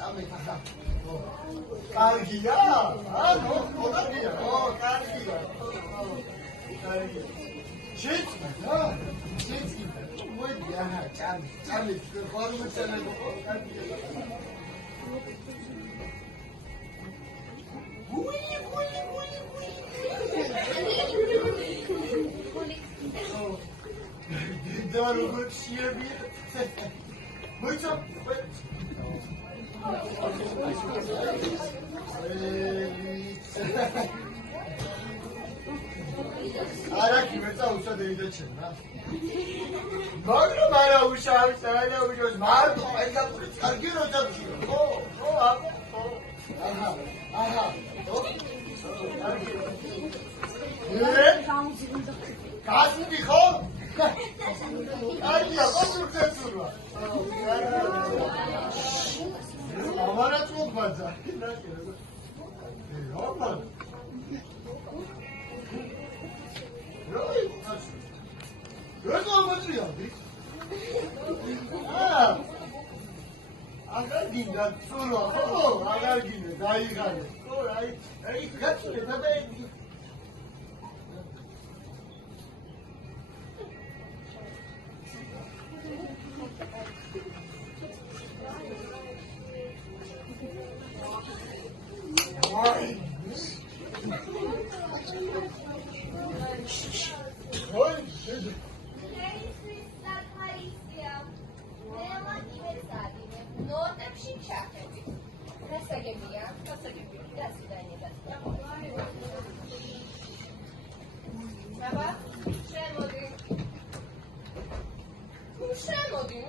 ჩამეთა. კარგია? ანუ, მოგაგია. კარგია. კარგია. შეჭდა? შეჭდა. მოიდი, აჰა, ჩამე, ხომ მოწელე კარგია. Dar o șiebie. Uite. Ara kimeța ușa de ide ce, da? Magru mara ușa, sana ușa, mardo, ai da cargino da giro. Aha. Kaçın dikho? Ay ya, otur şurada. Amara çok fazla. Yapma. Göz olmadı ya. Ha. Agar dinle, sonra. Agar dinle, daha iyi galiba. Ay, kaçıyor tabii. Şemodi.